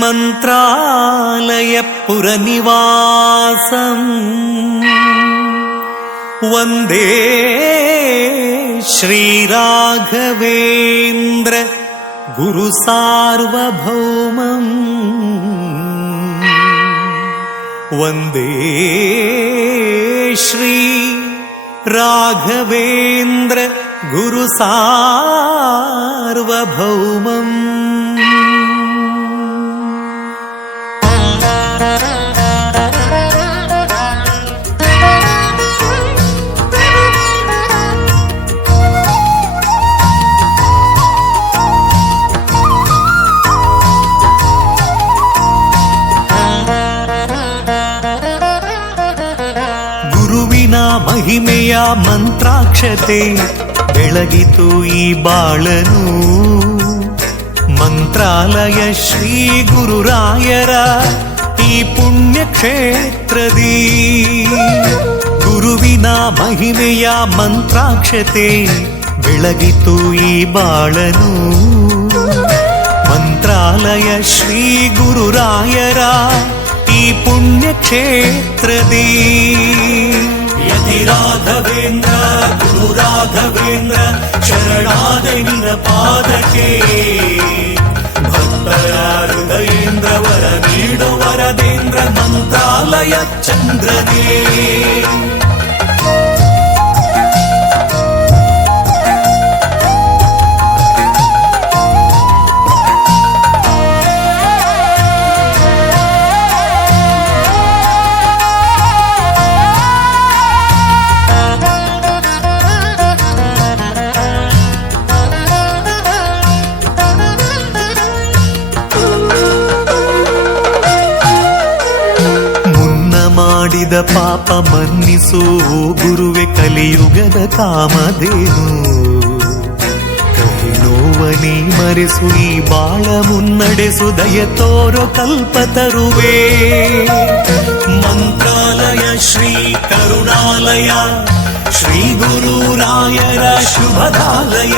मन्त्रालयपुरनिवासम् वन्दे श्रीराघवेन्द्र गुरुसार्वभौमम् वन्दे श्री राघवेन्द्र गुरुसार्वभौमम्। ಮಹಿಮೆಯ ಮಂತ್ರಾಕ್ಷತೆ ಬೆಳಗಿತು ಈ ಬಾಳನು ಮಂತ್ರಾಲಯ ಶ್ರೀ ಗುರುರಾಯರ ಈ ಪುಣ್ಯ ಕ್ಷೇತ್ರದಿ ಗುರುವಿನ ಮಹಿಮೆಯ ಮಂತ್ರಾಕ್ಷತೆ ಬೆಳಗಿತು ಈ ಬಾಳನು ಮಂತ್ರಾಲಯ ಶ್ರೀ ಗುರುರಾಯರ ಈ ಪುಣ್ಯ ಕ್ಷೇತ್ರದಿ ಯತಿ ರಾಘವೇಂದ್ರ ಗುರು ರಾಘವೇಂದ್ರ ಶರಣಾದೆ ನಿನ್ನ ಪಾದಕ್ಕೆ ಭಕ್ತರ ಹೃದಯೇಂದ್ರ ವರ ನೀಡು ವರದೇಂದ್ರ ಮಂತ್ರಾಲಯ ಚಂದ್ರನೇ ಮಾಡಿದ ಪಾಪ ಮನ್ನಿಸು ಗುರುವೆ ಕಲಿಯುಗದ ಕಾಮಧೇನು ಕಹಿ ನೋವನಿ ಮರೆಸು ಈ ಬಾಳ ಮುನ್ನಡೆಸು ದಯ ತೋರೋ ಕಲ್ಪತರುವೆ ಮಂತ್ರಾಲಯ ಶ್ರೀ ಕರುಣಾಲಯ ಶ್ರೀ ಗುರುರಾಯರ ಶುಭದಾಲಯ.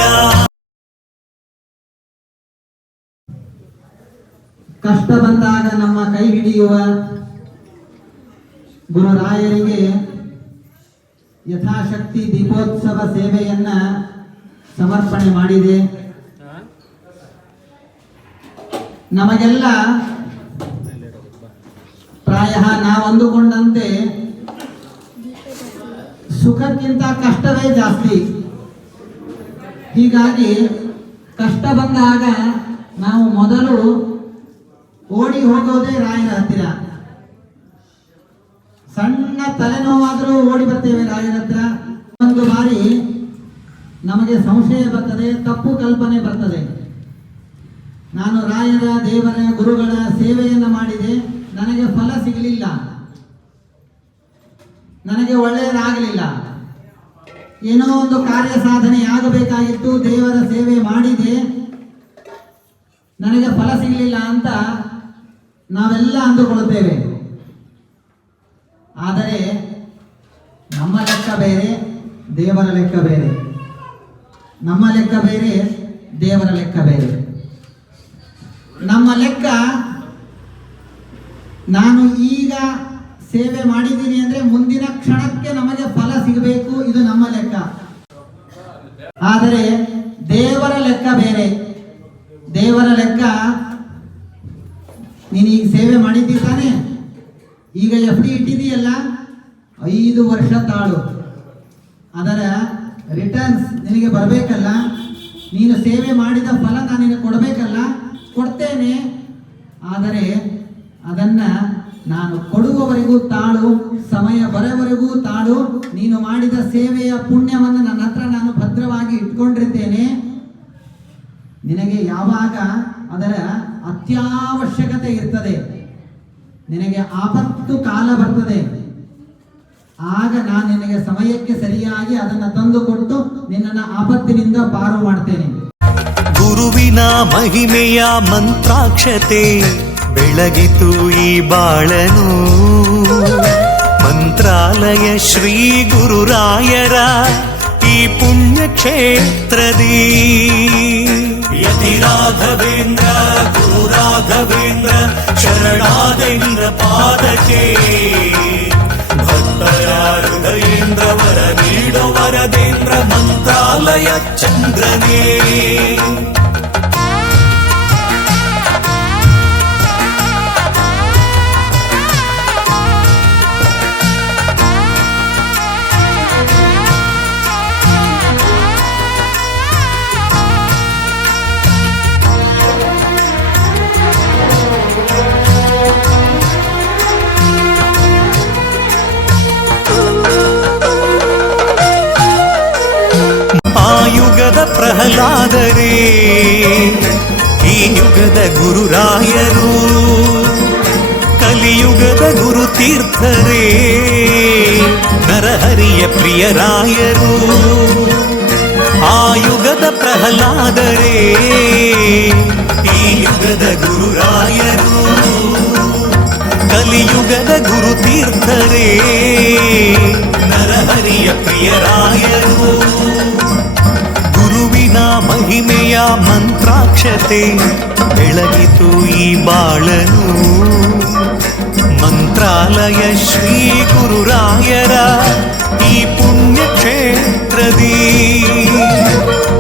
ಕಷ್ಟ ಬಂದಾಗ ನಮ್ಮ ಕೈ ಹಿಡಿಯುವ ಗುರುರಾಯರಿಗೆ ಯಥಾಶಕ್ತಿ ದೀಪೋತ್ಸವ ಸೇವೆಯನ್ನ ಸಮರ್ಪಣೆ ಮಾಡಿದೆ. ನಮಗೆಲ್ಲ ಪ್ರಾಯ ನಾವು ಅಂದುಕೊಂಡಂತೆ ಸುಖಕ್ಕಿಂತ ಕಷ್ಟವೇ ಜಾಸ್ತಿ. ಹೀಗಾಗಿ ಕಷ್ಟ ಬಂದಾಗ ನಾವು ಮೊದಲು ಓಡಿ ಹೋಗೋದೇ ರಾಯರ ಹತ್ತಿರ. ಸಣ್ಣ ತಲೆನೋವಾದರೂ ಓಡಿ ಬರ್ತೇವೆ ರಾಯರ ಹತ್ರ. ಒಂದು ಬಾರಿ ನಮಗೆ ಸಂಶಯ ಬರ್ತದೆ, ತಪ್ಪು ಕಲ್ಪನೆ ಬರ್ತದೆ. ನಾನು ರಾಯರ ದೇವರ ಗುರುಗಳ ಸೇವೆಯನ್ನು ಮಾಡಿದೆ, ನನಗೆ ಫಲ ಸಿಗಲಿಲ್ಲ, ನನಗೆ ಒಳ್ಳೆಯದಾಗಲಿಲ್ಲ, ಏನೋ ಒಂದು ಕಾರ್ಯ ಸಾಧನೆ ಆಗಬೇಕಾಗಿತ್ತು, ದೇವರ ಸೇವೆ ಮಾಡಿದೆ, ನನಗೆ ಫಲ ಸಿಗಲಿಲ್ಲ ಅಂತ ನಾವೆಲ್ಲ ಅಂದುಕೊಳ್ಳುತ್ತೇವೆ. ಆದರೆ ನಮ್ಮ ಲೆಕ್ಕ ಬೇರೆ, ದೇವರ ಲೆಕ್ಕ ಬೇರೆ. ನಮ್ಮ ಲೆಕ್ಕ ಬೇರೆ, ದೇವರ ಲೆಕ್ಕ ಬೇರೆ. ನಮ್ಮ ಲೆಕ್ಕ, ನಾನು ಈಗ ಸೇವೆ ಮಾಡಿದ್ದೀನಿ ಅಂದ್ರೆ ಮುಂದಿನ ಕ್ಷಣಕ್ಕೆ ನಮಗೆ ಫಲ ಸಿಗಬೇಕು, ಇದು ನಮ್ಮ ಲೆಕ್ಕ. ಆದರೆ ದೇವರ ಲೆಕ್ಕ ಬೇರೆ. ದೇವರ ಲೆಕ್ಕ, ನೀನೀಗ ಸೇವೆ ಮಾಡಿದ್ದಿ ತಾನೆ, ಈಗ FD ಇಟ್ಟಿದೆಯಲ್ಲ, 5 ವರ್ಷ ತಾಳು, ಅದರ ರಿಟರ್ನ್ಸ್ ನಿನಗೆ ಬರಬೇಕಲ್ಲ, ನೀನು ಸೇವೆ ಮಾಡಿದ ಫಲ ನಾನು ನಿನಗೆ ಕೊಡಬೇಕಲ್ಲ, ಕೊಡ್ತೇನೆ. ಆದರೆ ಅದನ್ನ ನಾನು ಕೊಡುವವರೆಗೂ ತಾಳು, ಸಮಯ ಬರೋವರೆಗೂ ತಾಳು. ನೀನು ಮಾಡಿದ ಸೇವೆಯ ಪುಣ್ಯವನ್ನು ನನ್ನ ಹತ್ರ ನಾನು ಭದ್ರವಾಗಿ ಇಟ್ಕೊಂಡಿರ್ತೇನೆ. ನಿನಗೆ ಯಾವಾಗ ಅದರ ಅತ್ಯವಶ್ಯಕತೆ ಇರ್ತದೆ, ನಿನಗೆ ಆಪತ್ತು ಕಾಲ ಬರ್ತದೆ, ಆಗ ನಾನು ನಿನಗೆ ಸಮಯಕ್ಕೆ ಸರಿಯಾಗಿ ಅದನ್ನು ತಂದು ಕೊಟ್ಟು ನಿನ್ನನ್ನು ಆಪತ್ತಿನಿಂದ ಪಾರು ಮಾಡ್ತೇನೆ. ಗುರುವಿನ ಮಹಿಮೆಯ ಮಂತ್ರಾಕ್ಷತೆ ಬೆಳಗಿತು ಈ ಬಾಳನು ಮಂತ್ರಾಲಯ ಶ್ರೀ ಗುರುರಾಯರ ಈ ಪುಣ್ಯ ಕ್ಷೇತ್ರದಿ ಯತಿ ರಾಘವೇಂದ್ರ ಗುರು ರಾಘವೇಂದ್ರ ಶರಣಾದೆ ನಿನ್ನ ಪಾದಕ್ಕೆ ಭಕ್ತರ ಹೃದಯೇಂದ್ರ ವರ ನೀಡೋ ವರದೇಂದ್ರ ಮಂತ್ರಾಲಯ ಚಂದ್ರನೇ ಪ್ರಹ್ಲಾದರೇ ಈ ಯುಗದ ಗುರುರಾಯರು ಕಲಿಯುಗದ ಗುರು ತೀರ್ಥರೇ ನರಹರಿಯ ಪ್ರಿಯರಾಯರು ಆ ಯುಗದ ಪ್ರಹ್ಲಾದರೇ ಈ ಯುಗದ ಗುರುರಾಯರು ಕಲಿಯುಗದ ಗುರು ತೀರ್ಥರೇ ನರಹರಿಯ ಪ್ರಿಯರಾಯರು ಗುರುವಿನ ಮಹಿಮೆಯ ಮಂತ್ರಾಕ್ಷತೆ ಬೆಳಗಿತು ಈ ಬಾಳನು ಮಂತ್ರಾಲಯ ಶ್ರೀ ಗುರುರಾಯರ ಈ ಪುಣ್ಯ ಕ್ಷೇತ್ರದಿ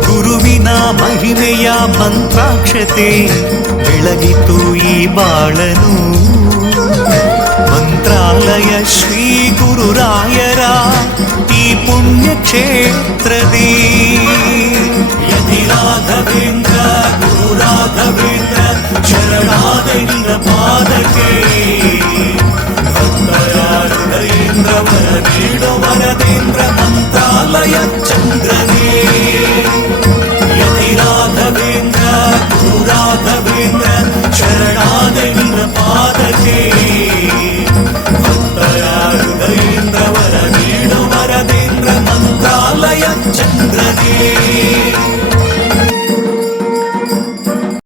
ಗುರುವಿನ ಮಹಿಮೆಯ ಮಂತ್ರಾಕ್ಷತೆ ಬೆಳಗಿತು ಈ ಬಾಳನು ಮಂತ್ರಾಲಯ ಶ್ರೀ ಗುರುರಾಯರ ಈ ಪುಣ್ಯ ಕ್ಷೇತ್ರದಿ ಯತಿ ರಾಘವೇಂದ್ರ ಗುರು ರಾಘವೇಂದ್ರ ಶರಣಾದೆ ನಿನ್ನ ಪಾದಕ್ಕೆ ಭಕ್ತರ ಹೃದಯೇಂದ್ರ ವರ ನೀಡೋ ವರದೇಂದ್ರ ಮಂತ್ರಾಲಯ ಚಂದ್ರನೇ ಯತಿ ರಾಘವೇಂದ್ರ ಗುರು ರಾಘವೇಂದ್ರ ಶರಣಾದೆ ನಿನ್ನ ಪಾದಕ್ಕೆ ಭಕ್ತರ ಹೃದಯೇಂದ್ರ ವರ ನೀಡೋ ವರದೇಂದ್ರ ಮಂತ್ರಾಲಯ ಚಂದ್ರನೇ